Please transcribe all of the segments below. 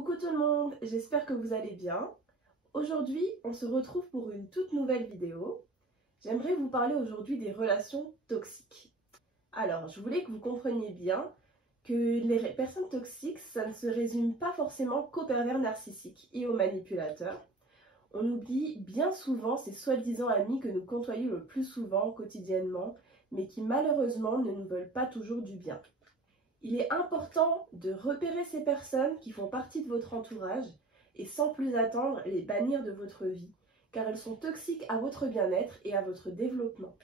Coucou tout le monde, j'espère que vous allez bien. Aujourd'hui, on se retrouve pour une toute nouvelle vidéo. J'aimerais vous parler aujourd'hui des relations toxiques. Alors, je voulais que vous compreniez bien que les personnes toxiques, ça ne se résume pas forcément qu'aux pervers narcissiques et aux manipulateurs. On oublie bien souvent ces soi-disant amis que nous côtoyons le plus souvent, quotidiennement, mais qui malheureusement ne nous veulent pas toujours du bien. Il est important de repérer ces personnes qui font partie de votre entourage et sans plus attendre les bannir de votre vie, car elles sont toxiques à votre bien-être et à votre développement.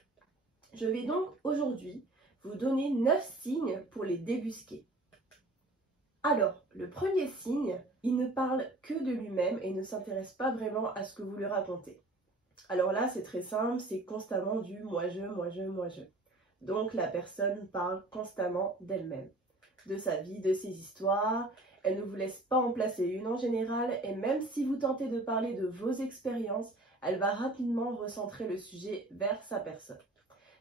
Je vais donc aujourd'hui vous donner 9 signes pour les débusquer. Alors, le premier signe, il ne parle que de lui-même et ne s'intéresse pas vraiment à ce que vous lui racontez. Alors là, c'est très simple, c'est constamment du moi je, moi je, moi je. Donc la personne parle constamment d'elle-même, de sa vie, de ses histoires. Elle ne vous laisse pas en placer une en général, et même si vous tentez de parler de vos expériences, elle va rapidement recentrer le sujet vers sa personne.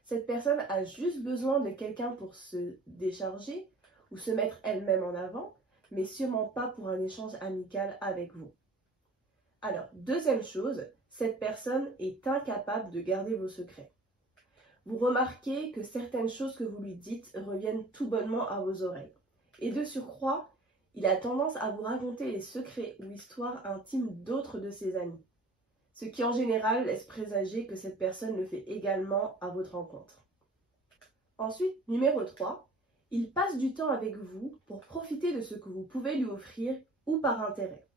Cette personne a juste besoin de quelqu'un pour se décharger ou se mettre elle-même en avant, mais sûrement pas pour un échange amical avec vous. Alors, deuxième chose, cette personne est incapable de garder vos secrets. Vous remarquez que certaines choses que vous lui dites reviennent tout bonnement à vos oreilles. Et de surcroît, il a tendance à vous raconter les secrets ou histoires intimes d'autres de ses amis. Ce qui en général laisse présager que cette personne le fait également à votre rencontre. Ensuite, numéro 3, il passe du temps avec vous pour profiter de ce que vous pouvez lui offrir ou par intérêt.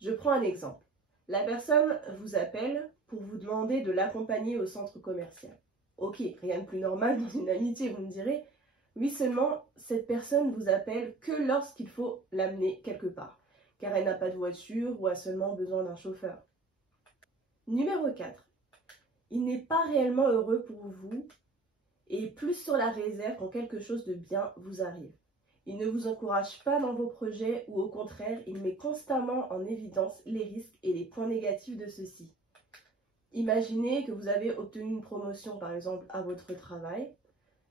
Je prends un exemple. La personne vous appelle pour vous demander de l'accompagner au centre commercial. Ok, rien de plus normal dans une amitié, vous me direz. Oui, seulement cette personne vous appelle que lorsqu'il faut l'amener quelque part, car elle n'a pas de voiture ou a seulement besoin d'un chauffeur. Numéro 4. Il n'est pas réellement heureux pour vous et plus sur la réserve quand quelque chose de bien vous arrive. Il ne vous encourage pas dans vos projets ou au contraire, il met constamment en évidence les risques et les points négatifs de ceux-ci. Imaginez que vous avez obtenu une promotion par exemple à votre travail,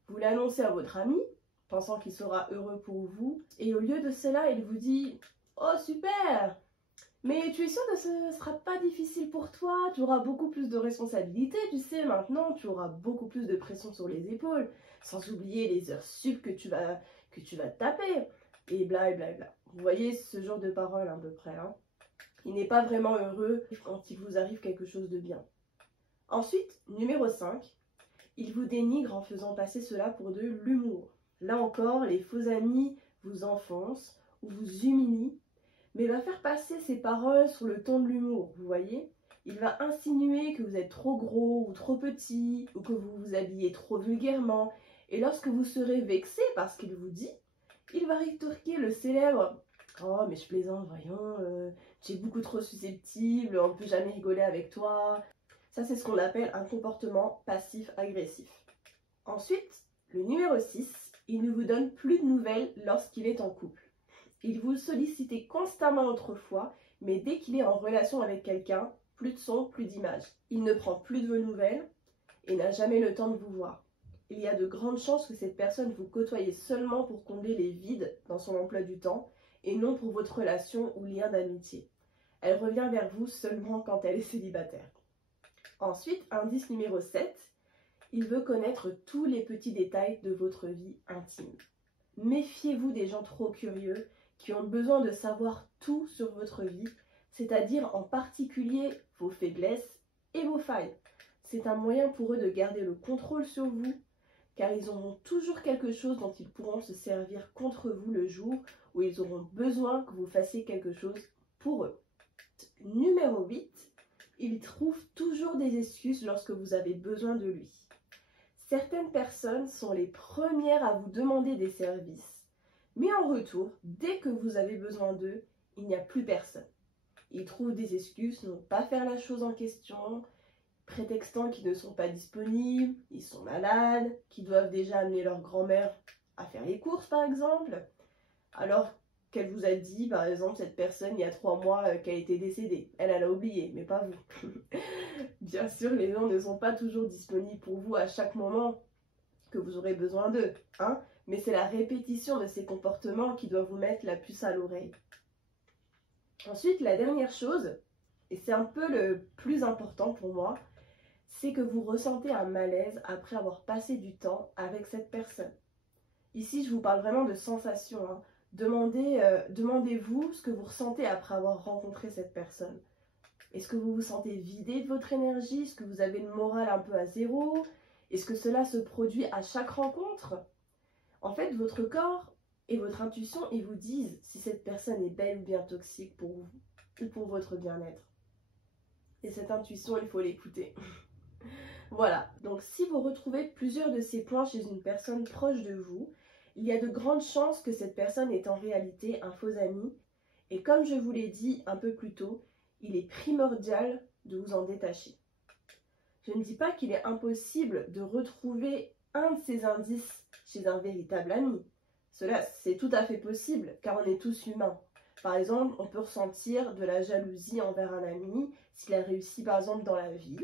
vous l'annoncez à votre ami, pensant qu'il sera heureux pour vous, et au lieu de cela, il vous dit « Oh super! Mais tu es sûr que ce ne sera pas difficile pour toi, tu auras beaucoup plus de responsabilités, tu sais, maintenant tu auras beaucoup plus de pression sur les épaules, sans oublier les heures sup que tu vas taper, et bla et bla et bla. » Vous voyez ce genre de paroles à peu près, hein. Il n'est pas vraiment heureux quand il vous arrive quelque chose de bien. Ensuite, numéro 5, il vous dénigre en faisant passer cela pour de l'humour. Là encore, les faux amis vous enfoncent ou vous humilient, mais va faire passer ses paroles sur le ton de l'humour, vous voyez. Il va insinuer que vous êtes trop gros ou trop petit, ou que vous vous habillez trop vulgairement, et lorsque vous serez vexé par ce qu'il vous dit, il va rétorquer le célèbre « Oh, mais je plaisante, voyons, tu es beaucoup trop susceptible, on ne peut jamais rigoler avec toi. » Ça, c'est ce qu'on appelle un comportement passif-agressif. Ensuite, le numéro 6, il ne vous donne plus de nouvelles lorsqu'il est en couple. Il vous sollicitait constamment autrefois, mais dès qu'il est en relation avec quelqu'un, plus de son, plus d'image. Il ne prend plus de vos nouvelles et n'a jamais le temps de vous voir. Il y a de grandes chances que cette personne vous côtoie seulement pour combler les vides dans son emploi du temps et non pour votre relation ou lien d'amitié. Elle revient vers vous seulement quand elle est célibataire. Ensuite, indice numéro 7, il veut connaître tous les petits détails de votre vie intime. Méfiez-vous des gens trop curieux qui ont besoin de savoir tout sur votre vie, c'est-à-dire en particulier vos faiblesses et vos failles. C'est un moyen pour eux de garder le contrôle sur vous, car ils auront toujours quelque chose dont ils pourront se servir contre vous le jour où ils auront besoin que vous fassiez quelque chose pour eux. Numéro 8, il trouve toujours des excuses lorsque vous avez besoin de lui. Certaines personnes sont les premières à vous demander des services, mais en retour, dès que vous avez besoin d'eux, il n'y a plus personne. Ils trouvent des excuses, n'ont pas faire la chose en question, prétextant qu'ils ne sont pas disponibles, ils sont malades, qu'ils doivent déjà amener leur grand-mère à faire les courses par exemple, alors qu'elle vous a dit, par exemple, cette personne, il y a 3 mois qu'elle était décédée. Elle a oublié, mais pas vous. Bien sûr, les gens ne sont pas toujours disponibles pour vous à chaque moment que vous aurez besoin d'eux, hein, mais c'est la répétition de ces comportements qui doit vous mettre la puce à l'oreille. Ensuite, la dernière chose, et c'est un peu le plus important pour moi, c'est que vous ressentez un malaise après avoir passé du temps avec cette personne. Ici, je vous parle vraiment de sensations, hein. Demandez-vous ce que vous ressentez après avoir rencontré cette personne. Est-ce que vous vous sentez vidé de votre énergie? Est-ce que vous avez le moral un peu à zéro? Est-ce que cela se produit à chaque rencontre? En fait, votre corps et votre intuition, ils vous disent si cette personne est belle ou bien toxique pour vous ou pour votre bien-être. Et cette intuition, il faut l'écouter. Voilà, donc si vous retrouvez plusieurs de ces points chez une personne proche de vous, il y a de grandes chances que cette personne est en réalité un faux ami. Et comme je vous l'ai dit un peu plus tôt, il est primordial de vous en détacher. Je ne dis pas qu'il est impossible de retrouver un de ces indices chez un véritable ami. Cela, c'est tout à fait possible, car on est tous humains. Par exemple, on peut ressentir de la jalousie envers un ami s'il a réussi par exemple dans la vie.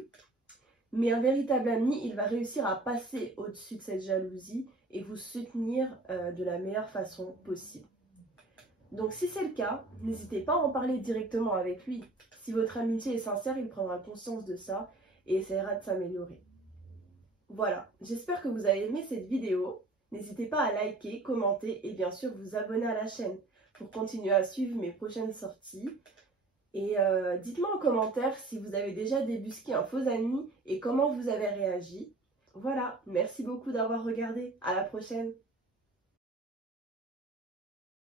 Mais un véritable ami, il va réussir à passer au-dessus de cette jalousie et vous soutenir de la meilleure façon possible. Donc si c'est le cas, n'hésitez pas à en parler directement avec lui. Si votre amitié est sincère, il prendra conscience de ça et essaiera de s'améliorer. Voilà, j'espère que vous avez aimé cette vidéo. N'hésitez pas à liker, commenter et bien sûr vous abonner à la chaîne pour continuer à suivre mes prochaines sorties. Et dites-moi en commentaire si vous avez déjà débusqué un faux ami et comment vous avez réagi. Voilà, merci beaucoup d'avoir regardé. À la prochaine.